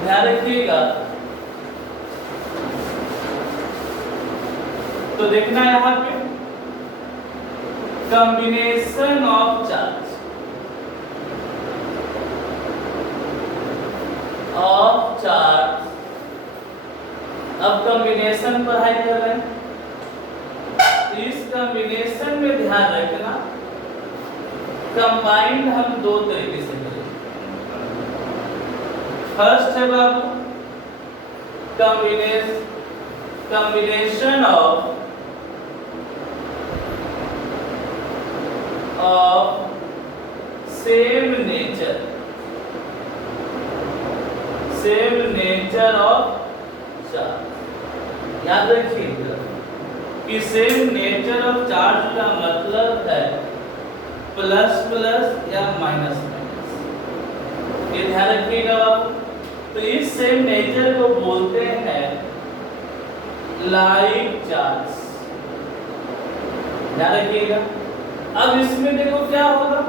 ध्यान रखिएगा। तो देखना यहाँ पे कॉम्बिनेशन ऑफ चार्ज अब कॉम्बिनेशन पढ़ाई कर रहे हैं। इस कॉम्बिनेशन में ध्यान रखना कंबाइंड हम दो तरीके से करेंगे। फर्स्ट है बाबू combination of same nature of charge. याद रखिएगा कि सेम नेचर ऑफ चार्ज का मतलब है प्लस प्लस या माइनस माइनस। ये ध्यान रखिएगा बाबू। तो इस सेम नेचर को बोलते हैं लाइक चार्ज। ध्यान रखिएगा। अब इसमें देखो क्या होगा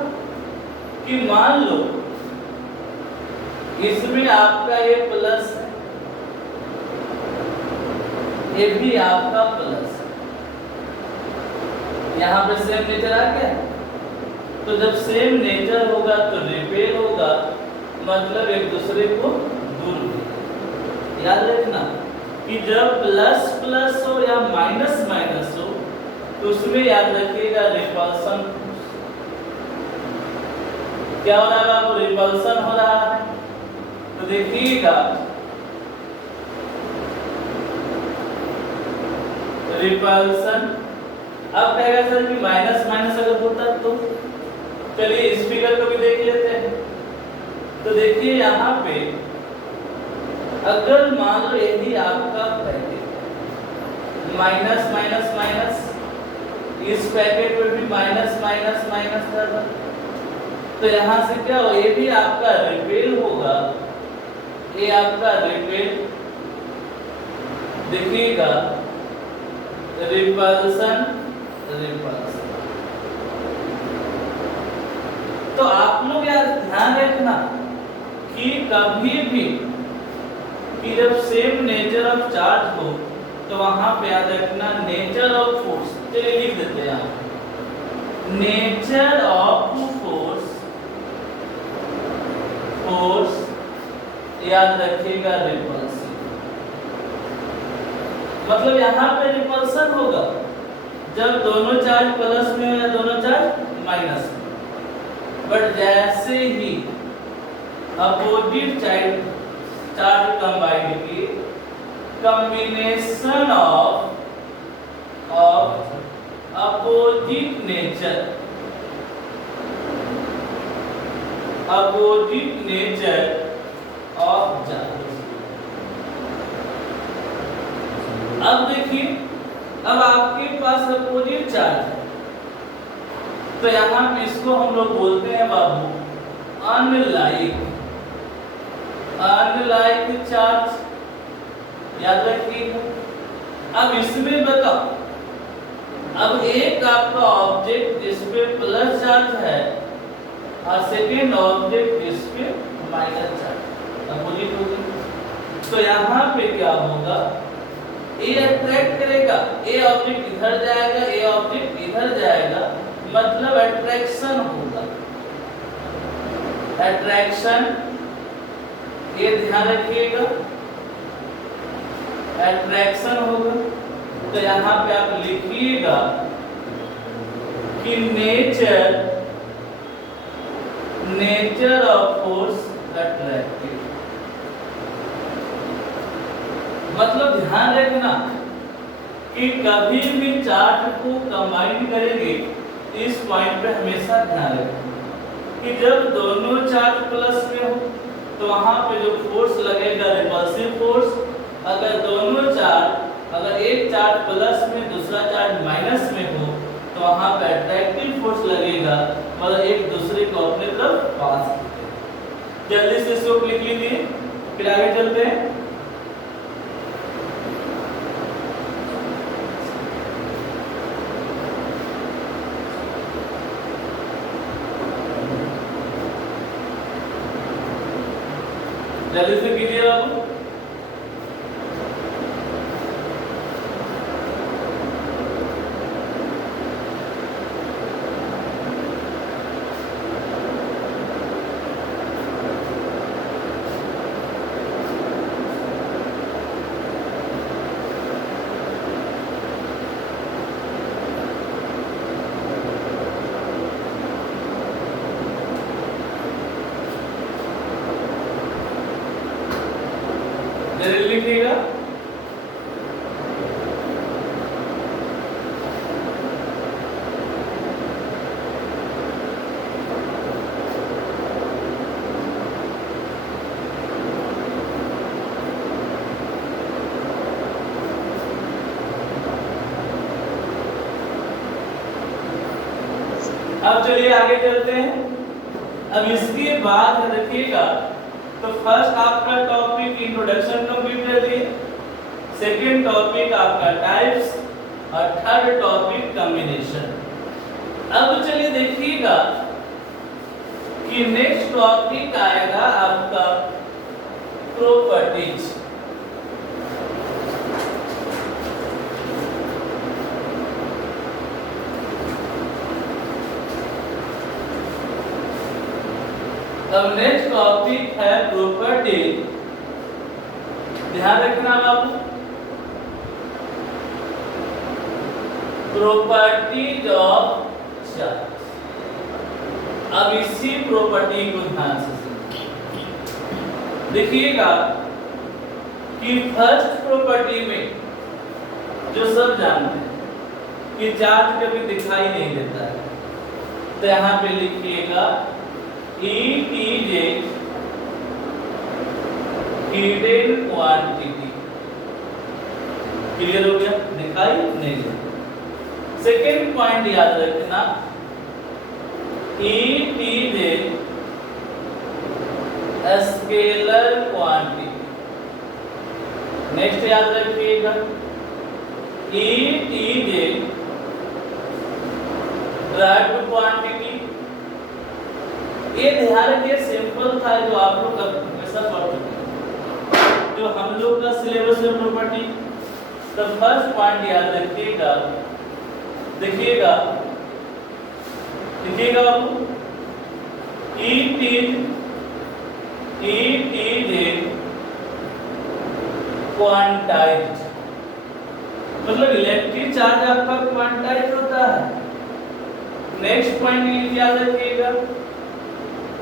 कि मान लो इसमें आपका ये प्लस है, ये भी आपका प्लस है। यहाँ पे सेम नेचर आ गया। तो जब सेम नेचर होगा तो रिपेल होगा, मतलब एक दूसरे को दूर होगा। याद रखना कि जब प्लस प्लस हो या माइनस माइनस हो तो उसमें याद रखिएगा रिपल्सन। क्या हो रहा है बाबू? रिपल्सन हो रहा है। तो देखिएगा रिपल्सन। अब कहेगा सर कि माइनस माइनस अगर होता तो चलिए इस फिगर को भी देख लेते हैं। तो देखिए यहाँ पे अगर मान लो यदि आपका पैकेट माइनस माइनस माइनस, इस पैकेट में भी माइनस माइनस माइनस था, तो यहाँ से क्या हो, ये भी आपका रिपेल होगा, ये आपका रिपेल। देखिएगा रिपल्सन रिपल्सन। तो आप लोग यार ध्यान रखना कि कभी भी कि जब सेम नेचर ऑफ चार्ज हो तो वहां पे याद रखना नेचर ऑफ फोर्स। चलिए लिख देते हैं यहाँ नेचर ऑफ फोर्स याद रखिएगा रिपल्सन। मतलब यहाँ पे रिपल्सन होगा जब दोनों चार्ज प्लस में हो या दोनों चार्ज माइनस में। बट जैसे ही अपोजिट चार्ज कंबाइंड की combination of opposite nature of charge. अब देखिए अब आपके पास अपोजिट चार्ज है, तो यहाँ पे इसको हम लोग बोलते हैं बाबू अनलाइक चार्ज। याद रखिएगा। अब इसमें बताओ, अब एक आपका ऑब्जेक्ट जिस पे प्लस चार्ज है और सेकेंड ऑब्जेक्ट जिस पे माइनस चार्ज, अपोजिट होगी। तो यहाँ पे क्या होगा, ए अट्रैक्ट करेगा, ए ऑब्जेक्ट इधर जाएगा, ए ऑब्जेक्ट इधर जाएगा, मतलब अट्रैक्शन होगा। अट्रैक्शन, ये ध्यान रखिएगा, अट्रैक्शन होगा। तो यहाँ पे आप लिखिएगा कि नेचर ऑफ फोर्स अट्रैक्टिव। मतलब ध्यान रखना कि कभी भी चार्ज को कंबाइन करेंगे, इस पॉइंट पे हमेशा ध्यान रखना कि जब दोनों चार्ज प्लस में हो तो वहां पे जो फोर्स लगेगा रिपल्सिव फोर्स। अगर दोनों चार्ज, अगर एक चार्ज प्लस में दूसरा चार्ज माइनस में हो तो वहां पे अट्रैक्टिव फोर्स लगेगा, मतलब एक दूसरे को अपने तरफ पास करेगा। जल्दी से इसको लिख लीजिए, फिर आगे चलते हैं। जल्दी से कीजिए बाबू। जल्दी लिखिएगा। अब चलिए आगे चलते हैं। अब इसके बाद देखिएगा, तो फर्स्ट आपका टॉपिक इंट्रोडक्शन कंप्लीट कर दिए, सेकंड टॉपिक आपका टाइप्स और थर्ड टॉपिक कॉम्बिनेशन। अब चलिए देखिएगा कि नेक्स्ट टॉपिक आएगा आपका प्रॉपर्टीज। अब नेक्स्ट टॉपिक है प्रॉपर्टी। ध्यान रखना बाबू, प्रॉपर्टीज ऑफ चार्ज। अब इसी प्रॉपर्टी को ध्यान से सुनिए। देखिएगा कि फर्स्ट प्रॉपर्टी में जो सब जानते हैं कि चार्ज कभी दिखाई नहीं देता है, तो यहाँ पे लिखिएगा It is a hidden quantity। Clear हो गया, दिखाई नहीं देता। सेकेंड पॉइंट याद रखना, It is a scalar quantity। Next याद रखिएगा, It is a derived quantity। ये ध्यान रखिए, सिंपल था जो आप लोग हमेशा पढ़ चुके हैं, जो हम लोग का सिलेबस में प्रॉपर्टी। तो फर्स्ट पॉइंट याद रखिएगा, देखिएगा बाबू, It is a quantized, मतलब इलेक्ट्रिक चार्ज आपका क्वांटाइज होता है। नेक्स्ट पॉइंट याद रखिएगा,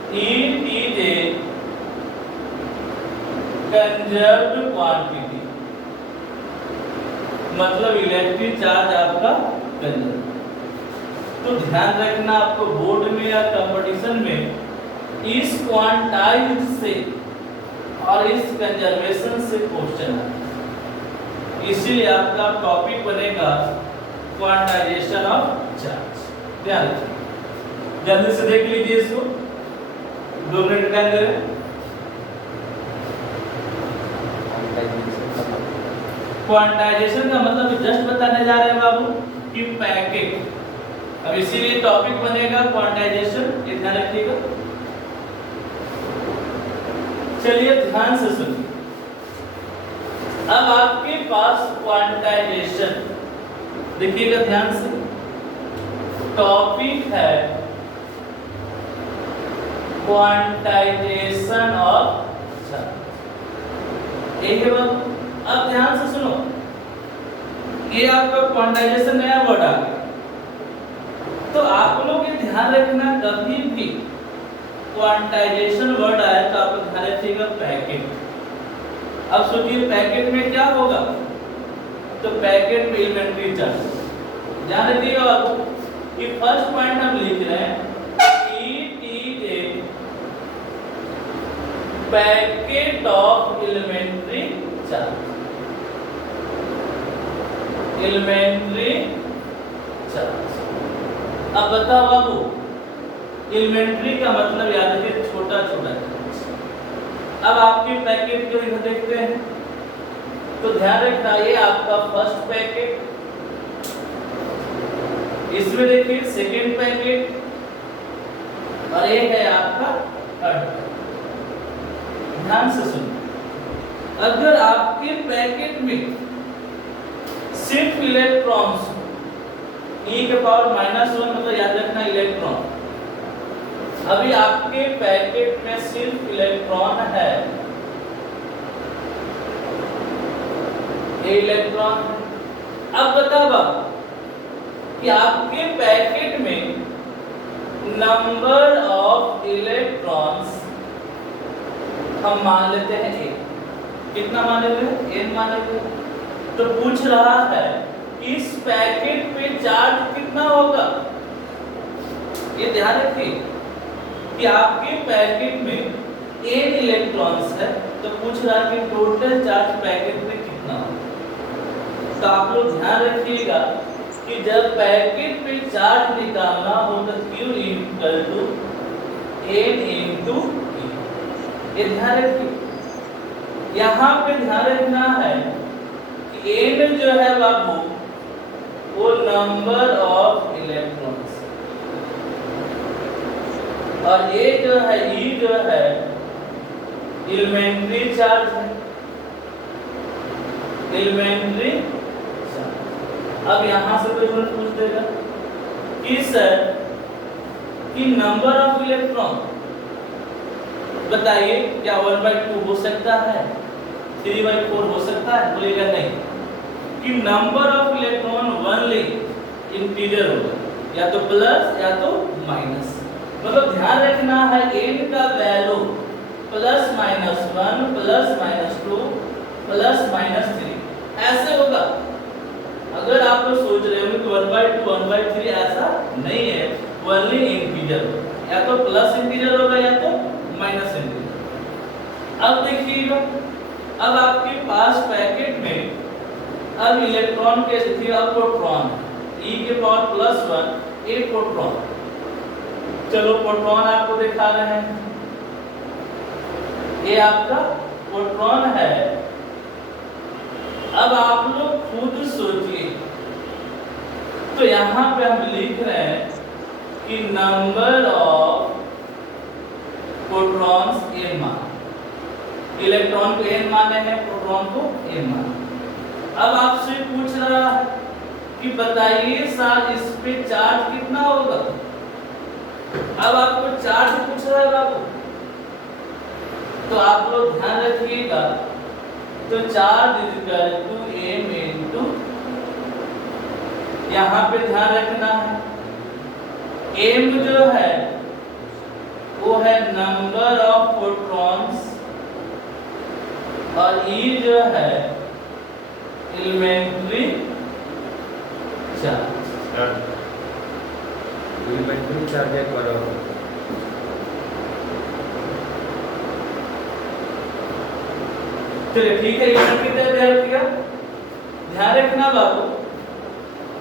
It is a conserved quantity, मतलब इलेक्ट्रिक चार्ज आपका कंजर्व। तो ध्यान रखना, आपको बोर्ड में या कंपटीशन में इस क्वांटाइज से और इस कंजर्वेशन से क्वेश्चन आता है, इसीलिए आपका टॉपिक बनेगा क्वांटाइजेशन ऑफ चार्ज। ध्यान रखिए, जल्दी से देख लीजिए इसको, 2 मिनट टाइम दे रहे। क्वांटाइजेशन का मतलब जस्ट बताने जा रहे हैं बाबू कि पैकेट। अब इसीलिए टॉपिक बनेगा क्वांटाइजेशन, इतना रखिएगा। चलिए ध्यान से सुनिए। अब आपके पास क्वांटाइजेशन, देखिएगा ध्यान से, टॉपिक है क्वांटाइजेशन ऑफ चार्ज। एक बात अब ध्यान से सुनो, ये आपका क्वांटाइजेशन नया वर्ड आ गया, तो आप लोग ये ध्यान रखना, कभी भी क्वांटाइजेशन वर्ड आए तो आप ध्यान रखिएगा पैकेट। अब सोचिए पैकेट में क्या होगा, तो पैकेट में एलिमेंट्री चार्ज। ध्यान रखिएगा आप कि फर्स्ट पॉइंट हम लिख रहे हैं, packet of elementary charge. Elementary charge. अब बताओ बाबू, एलिमेंट्री का मतलब याद रखिए छोटा छोटा चार्ज। अब आपके पैकेट को इधर देखते हैं, तो ध्यान रखना ये आपका फर्स्ट पैकेट, इसमें देखिए सेकेंड पैकेट, और एक है आपका थर्ड पैकेट। ध्यान से सुनिए, अगर आपके पैकेट में सिर्फ इलेक्ट्रॉन्स e के पावर -1 मतलब याद रखना इलेक्ट्रॉन, अभी आपके पैकेट में सिर्फ इलेक्ट्रॉन है, ये इलेक्ट्रॉन। अब बताओ कि आपके पैकेट में नंबर ऑफ इलेक्ट्रॉन्स हम मान लेते हैं एक, कितना मान लेते हैं n मान लेते हैं। तो पूछ रहा है इस पैकेट पे चार्ज कितना होगा। ये ध्यान रखिए कि आपके पैकेट में n इलेक्ट्रॉन्स है, तो पूछ रहा है कि टोटल चार्ज पैकेट में कितना होगा। तो आप लोग ध्यान रखिएगा कि जब पैकेट पे चार्ज निकालना हो तो Q equal to n into E। ये ध्यान रखिए। यहाँ पे ध्यान रखना है कि n जो है बाबू वो नंबर ऑफ इलेक्ट्रॉन्स, और ये जो है E जो है एलिमेंट्री चार्ज है, एलिमेंट्री। अब यहां से कोई पूछ देगा कि सर कि नंबर ऑफ इलेक्ट्रॉन बताइए क्या 1/2 हो सकता है, 3/4 हो सकता है? बोलेगा नहीं, कि number of electron only integer होगा, या तो प्लस या तो माइनस। मतलब ध्यान रखना है n का वैल्यू +-1 +-2 +-3 ऐसे होगा। अगर आप लोग सोच रहे हो कि 1/2 1/3 ऐसा नहीं है, ओनली इंटीजर, या तो प्लस इंटीजर होगा या तो माइनस इंटीजर। अब देखिएगा, अब आपके पास पैकेट में अब इलेक्ट्रॉन के देखिए, अब प्रोटॉन e के पावर +1 एक प्रोटॉन। चलो प्रोटॉन आपको दिखा रहे हैं, ये आपका प्रोटॉन है। अब आप लोग खुद सोचिए, तो यहाँ पे हम लिख रहे हैं कि नंबर ऑफ प्रोटॉन्स n मान, इलेक्ट्रॉन को n माने हैं, प्रोटॉन को n माने। अब आपसे पूछ रहा है कि बताइए सर इस पे चार्ज कितना होगा। अब आपको चार्ज पूछ रहा है बाबू, तो आप लोग ध्यान रखिएगा, तो charge equal to m into, यहाँ पे ध्यान रखना है m जो है वो है नंबर ऑफ प्रोटॉन्स, और e जो है एलिमेंट्री चार्ज। एलिमेंट्री चार्ज एक बराबर चलिए ठीक है, एलिमेंट्री ध्यान किया। ध्यान रखना बाबू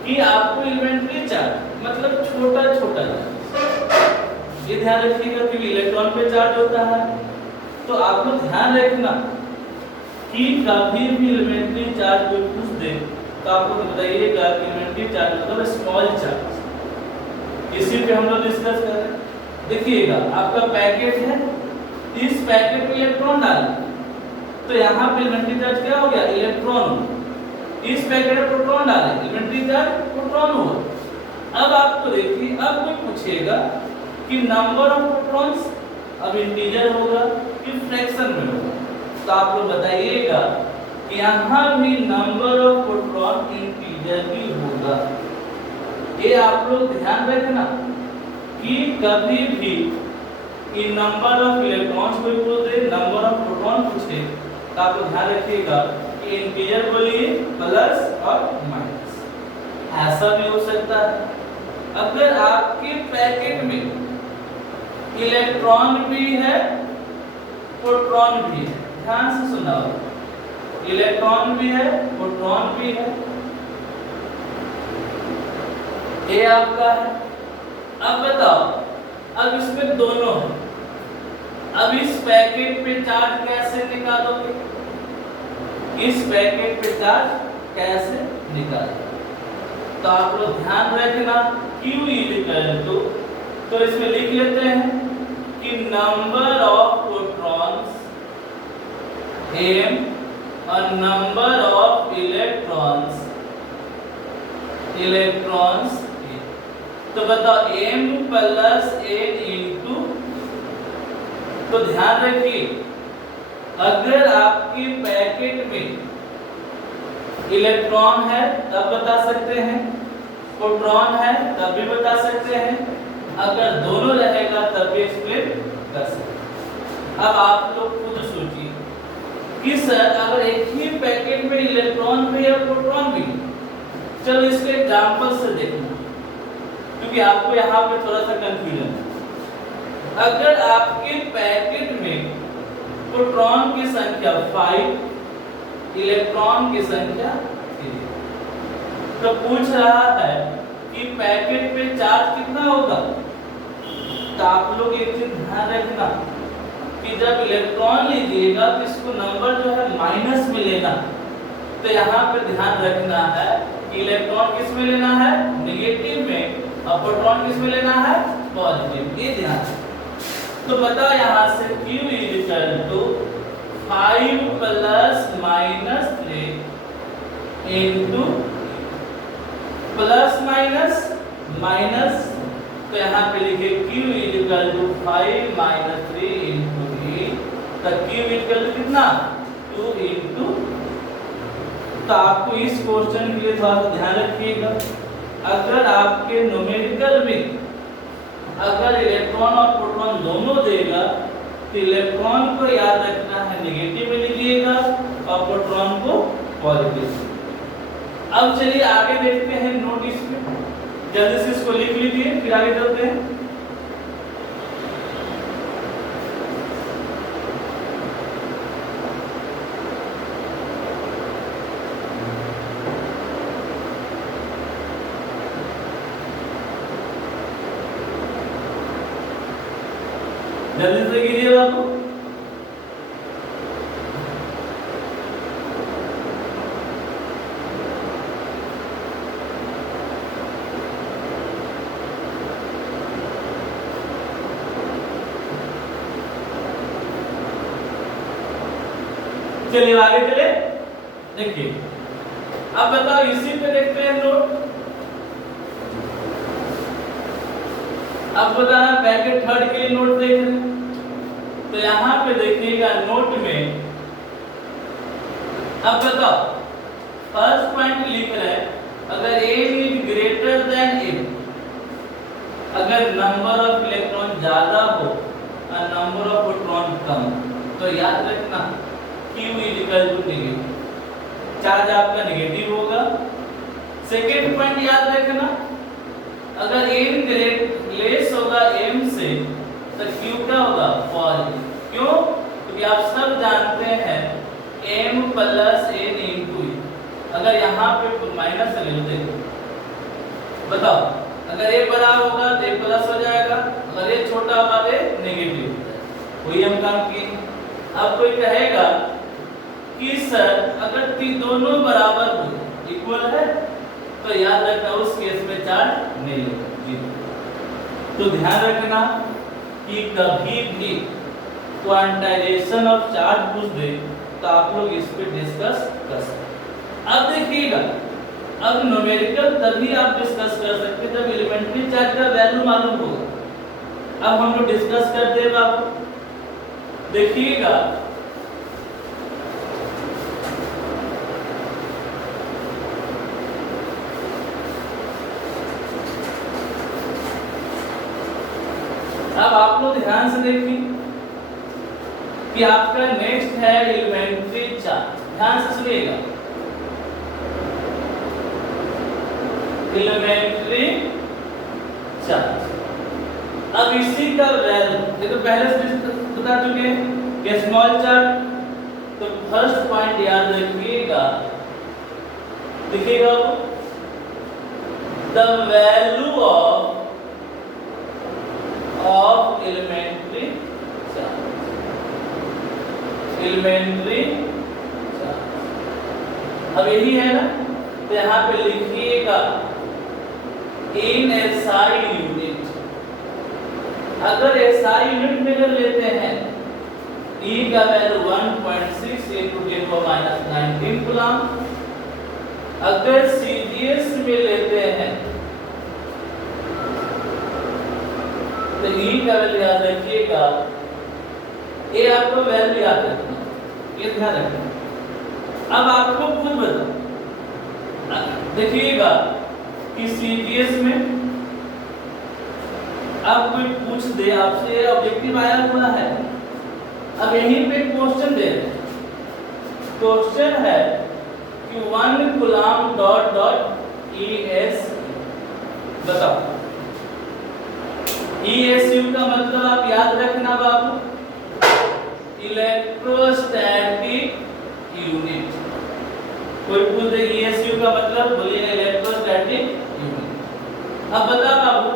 कि आपको एलिमेंट्री चार्ज मतलब छोटा छोटा चार्ज, ये ध्यान रखिएगा कि इलेक्ट्रॉन पे चार्ज होता है। तो आप लोग ध्यान रखना कि कभी भी एलिमेंट्री चार्ज कोई पूछ दे तो आप लोग बताइएगा कि एलिमेंट्री चार्ज मतलब स्मॉल चार्ज। इसी पे हम लोग डिस्कस कर रहे हैं। देखिएगा आपका पैकेट है, इस पैकेट में इलेक्ट्रॉन डालें तो यहाँ पे एलिमेंट्री चार्ज क्या हो गया, इलेक्ट्रॉन। इस पैकेट में प्रोटॉन डालें, एलिमेंट्री चार्ज प्रोटॉन हुआ। अब आपको देखिए, अब कोई पूछेगा कि नंबर ऑफ प्रोटॉन्स अब इंटीजर होगा कि फ्रैक्शन में होगा, तो आप लोग बताइएगा कि यहाँ भी नंबर ऑफ प्रोटॉन इंटीजर ही होगा। ये आप लोग ध्यान रखना कि कभी भी कि नंबर ऑफ इलेक्ट्रॉन्स कोई पूछ दे, नंबर ऑफ प्रोटॉन पूछे, तो आप लोग ध्यान रखिएगा कि इंटीजर बोलिए प्लस और माइनस, ऐसा भी हो सकता है। अगर आपके पैकेट में इलेक्ट्रॉन भी है प्रोटॉन भी है, ध्यान से सुना, इलेक्ट्रॉन भी है प्रोटॉन भी है, ये आपका है। अब बताओ, अब इसमें दोनों है, अब इस पैकेट पे चार्ज कैसे निकालोगे, इस पैकेट पे चार्ज कैसे निकालोगे? तो आप लोग ध्यान रखना Q इक्वल टू, तो इसमें लिख लेते हैं कि नंबर ऑफ प्रोटॉन्स m और नंबर ऑफ इलेक्ट्रॉन्स तो बताओ m प्लस n इंटू, तो ध्यान रखिए अगर आपके पैकेट में इलेक्ट्रॉन है तब बता सकते हैं, प्रोटॉन है तब भी बता सकते हैं, अगर दोनों रहेगा तब भी एक्सप्लेन कर सकते हैं। अब आप लोग खुद सोचिए कि सर अगर एक ही पैकेट में इलेक्ट्रॉन भी और प्रोटॉन भी, चलो इसके एग्जांपल से देखना क्योंकि आपको यहाँ पे थोड़ा सा कंफ्यूजन है। अगर आपके पैकेट में प्रोटॉन की संख्या 5, इलेक्ट्रॉन की संख्या 3, तो पूछ रहा है कि पैकेट पे चार्ज कितना होगा। तो आप लोग एक चीज ध्यान रखना कि जब इलेक्ट्रॉन लीजिएगा तो इसको नंबर जो है माइनस में लेना। तो यहाँ पे ध्यान रखना है कि इलेक्ट्रॉन किस में लेना है, नेगेटिव में, और प्रोटॉन किस में लेना है, पॉजिटिव। ये ध्यान। तो बता यहाँ से Q equal to 5 plus minus 3 into plus minus minus, तो यहाँ पे लिखे Q equal to 5 minus 3 into E, तो Q इक्वल टू कितना 2 इंटू। तो आपको इस क्वेश्चन के लिए थोड़ा सा ध्यान रखिएगा, अगर आपके न्यूमेरिकल में अगर इलेक्ट्रॉन और प्रोटॉन दोनों देगा तो इलेक्ट्रॉन को याद रखना है नेगेटिव में लीजिएगा और प्रोटॉन को पॉजिटिव। अब चलिए आगे देखते हैं नोट इसमें, जल्दी से इसको लिख लीजिए फिर आगे चलते हैं। जल्दी से कीजिए बाबू। चलिए आगे चले, देखिए अब बताओ इसी पे देखते हैं नोट। अब बताना पैकेट थर्ड के लिए नोट देख रहे हैं, तो यहाँ पे देखिएगा नोट में। अब बताओ फर्स्ट पॉइंट लिख रहे हैं अगर n is greater than m, अगर नंबर ऑफ इलेक्ट्रॉन ज्यादा हो और नंबर ऑफ प्रोटॉन कम, तो याद रखना Q is equal to negative, charge आपका नेगेटिव होगा। सेकेंड पॉइंट याद रखना अगर n लेस होगा m से तो Q क्या होगा, पॉजिटिव। क्यों? क्योंकि आप सब जानते हैं m plus n into e, अगर यहाँ पे माइनस ले लेते हैं, बताओ अगर a बड़ा होगा तो a प्लस हो जाएगा, अगर a छोटा होगा तो नेगेटिव। वही हम काम किए। अब कोई कहेगा कि सर अगर दोनों बराबर हो, इक्वल है, तो याद रखना उस केस में चार्ज नहीं होगा। तो ध्यान रखना कि कभी भी क्वांटाइजेशन ऑफ चार्ज पूछ दे तो आप लोग इस पे डिस्कस कर सकते। अब देखिएगा अब न्यूमेरिकल तभी आप डिस्कस कर सकते जब एलिमेंट्री चार्ज का वैल्यू मालूम होगा। अब हम लोग डिस्कस करते हैं बाबू, देखिएगा अब आप लोग ध्यान से देखिए कि आपका नेक्स्ट है एलिमेंट्री चार्ज। ध्यान से सुनिएगा, एलिमेंट्री चार्ज। अब इसी का वैल्यू ये तो पहले से बता चुके हैं कि स्मॉल चार्ज। तो फर्स्ट पॉइंट याद रखिएगा, देखिएगा the value of elementary charge, elementary charge। अब यही है ना, तो यहाँ पे लिखिएगा इन SI यूनिट। अगर SI यूनिट में अगर लेते हैं E का वैल्यू 1.6 × 10⁻⁷ 10⁻⁹ कूलम। अगर सीजीएस में लेते हैं तो ई का वैल्यू याद रखिएगा, ये आपको वैल्यू याद रखना, ये ध्यान रखना। अब आप लोग खुद बताओ, देखिएगा कि सीजीएस में अब कोई पूछ दे आपसे, ऑब्जेक्टिव आया हुआ है, अब यहीं पे क्वेश्चन दे रहे हैं। क्वेश्चन है कि 1 कूलम डॉट डॉट ES, बताओ ESU का मतलब आप याद रखना बाबू, इलेक्ट्रोस्टैटिक यूनिट। कोई पूछ दे ESU का मतलब, बोलिए इलेक्ट्रोस्टैटिक यूनिट। अब बता बाबू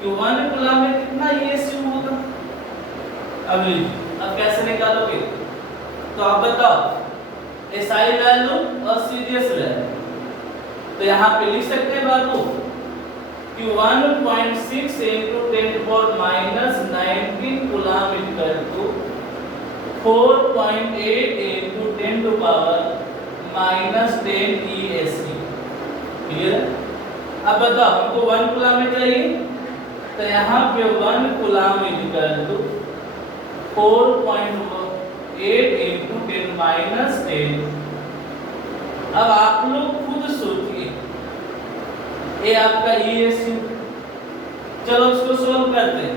कि 1 कूलम में कितना ESU होगा। अब कैसे निकालोगे, तो आप बताओ SI वैल्यू और CGS वैल्यू। तो यहाँ पे लिख सकते हैं बाबू कि 1.6 × 10⁻⁹ coulomb equal to 4.8 × 10⁻⁻10 ESU। Clear? अब बताओ हमको 1 कूलम में चाहिए, तो यहाँ पे 1 कूलम इक्वल टू 4.8 × 10⁻⁻10। अब आप लोग खुद सोचिए, ये आपका ESU, चलो उसको सोल्व करते हैं।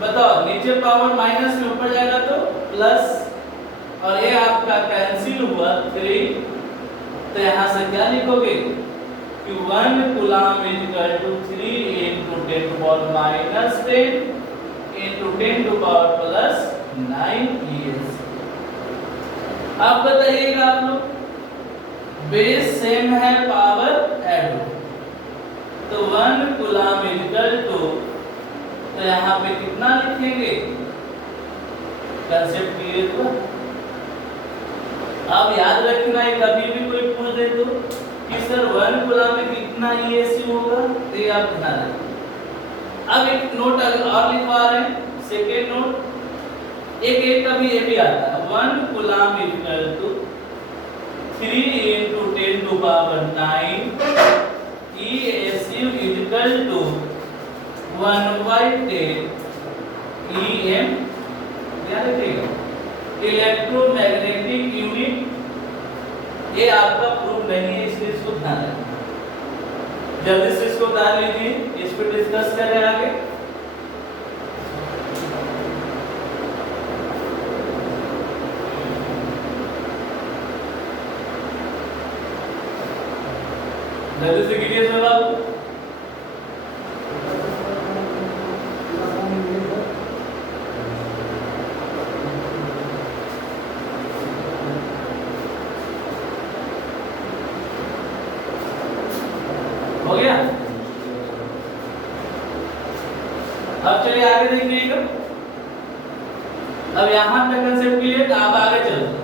बताओ नीचे पावर माइनस में, ऊपर जाएगा तो प्लस, और ये आपका कैंसिल हुआ 3, तो यहाँ से क्या लिखोगे कि 1 कूलम इक्वल टू 3 × 10⁻⁻10 × 10⁻+9 ES। अब बताइएगा आप लोग, बेस सेम है, पावर ऐड हो, तो 1 कूलम इक्वल टू, तो यहाँ पे कितना लिखेंगे, कंसेप्ट क्लियर हुआ। अब याद रखना है, कभी भी कोई पूछ दे तो कि सर 1 कूलम में कितना ESU होगा, तो ये आप ध्यान रखें। अब एक नोट और लिखवा रहे हैं, सेकेंड नोट, एक कभी ये भी आता है, 1 coulomb equal to 3 × 10⁻9 ESU equal to 1/10 EM। ध्यान रखिएगा, इलेक्ट्रोमैग्नेटिक यूनिट, ये आपका प्रूफ नहीं है, इसलिए इसको ध्यान रखें। जल्दी से इसको उतार लीजिए, इस पर डिस्कस करें आगे। जल्दी से कीजिए सर बाबू। हो गया? अब चलिए आगे देखिएगा। अब यहां तक कंसेप्ट क्लियर, अब आगे चलते।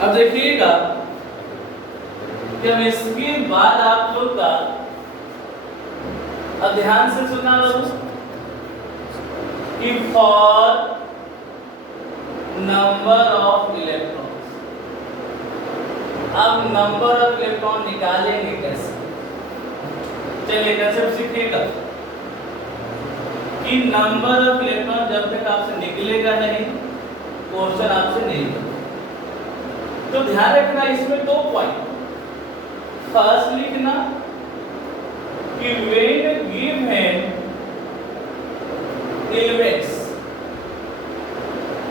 अब देखिएगा कि हम इसके बाद आप लोग का, अब ध्यान से सुनना लोग, कि फॉर नंबर ऑफ इलेक्ट्रॉन्स, अब नंबर ऑफ इलेक्ट्रॉन निकालेंगे कैसे। चलिए कंसेप्ट सीखिएगा कि नंबर ऑफ इलेक्ट्रॉन जब तक आपसे निकलेगा नहीं, क्वेश्चन आपसे नहीं होगा। तो ध्यान रखना इसमें 2 पॉइंट। फर्स्ट लिखना कि व्हेन गिवन एलिमेंट्स,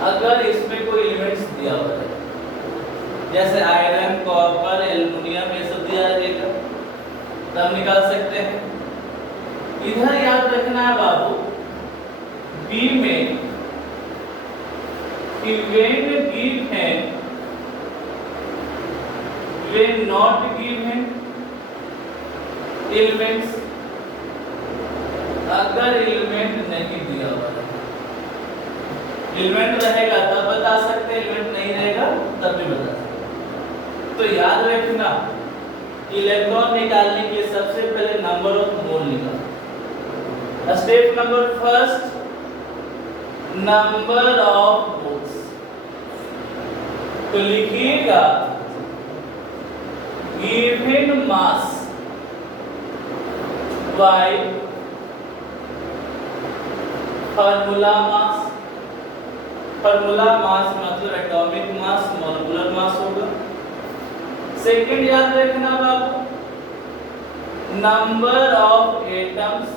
अगर इसमें कोई एलिमेंट्स दिया हुआ है, जैसे आयरन, कॉपर, एल्युमिनियम, ये सब दिया रहेगा, तब निकाल सकते हैं। इधर याद रखना है बाबू, बी में कि when given, when not given elements, अगर एलिमेंट नहीं दिया हुआ है, एलिमेंट रहेगा तब बता सकते, एलिमेंट नहीं रहेगा तब भी बता सकते। तो याद रखना इलेक्ट्रॉन निकालने के सबसे पहले नंबर ऑफ मोल निकालो। Step number first, number of moles. तो लिखिएगा given mass bye formula mass. Formula mass मतलब एटॉमिक मास, मॉलिक्यूलर मास होगा। सेकंड याद रखना बाबू, नंबर ऑफ एटम्स।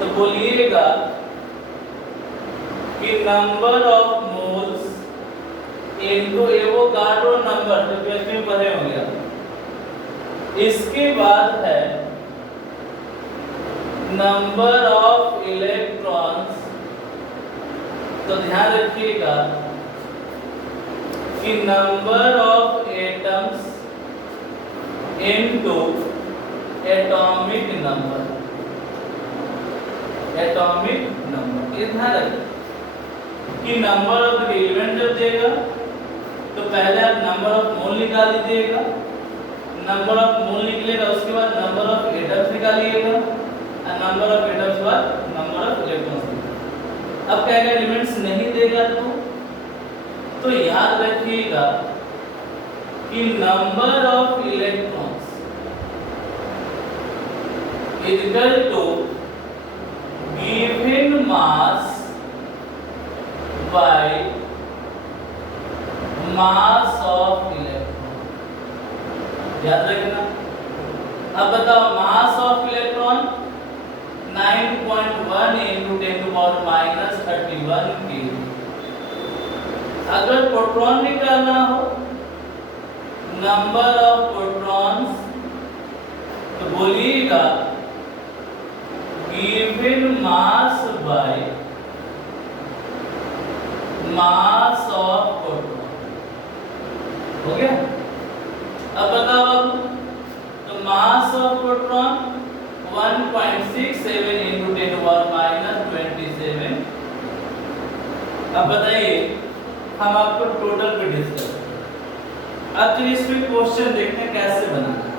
तो बोलिएगा कि number of moles into Avogadro number, जो क्वेश्चन में पढ़े होंगे। इसके बाद है नंबर ऑफ इलेक्ट्रॉन्स। तो ध्यान रखिएगा कि number of atoms into atomic number. Atomic number ये ध्यान रखिए कि नंबर ऑफ एलिमेंट जब देगा तो पहले आप नंबर ऑफ मोल निकाल लीजिएगा। नंबर ऑफ मोल निकलेगा, उसके बाद नंबर ऑफ एटम्स निकालिएगा और नंबर ऑफ एटम्स के बाद नंबर ऑफ इलेक्ट्रॉन्स। अब क्या एलिमेंट्स नहीं देगा तो याद रखिएगा कि number of electrons is equal to given mass by mass of electron. याद रखना। अब बताओ mass of electron 9.1 into 10 to power minus 31 kg। अगर प्रोटॉन निकालना हो, नंबर ऑफ प्रोटॉन्स, तो बोलिएगा given mass by mass of proton. हो गया। अब बताओ बाबू, तो mass of proton 1.67 into 10 to power minus 27। अब बताइए, हम आपको टोटल पे डिस्कस। अब चलिए इस पे क्वेश्चन देखते हैं कैसे बनाना है।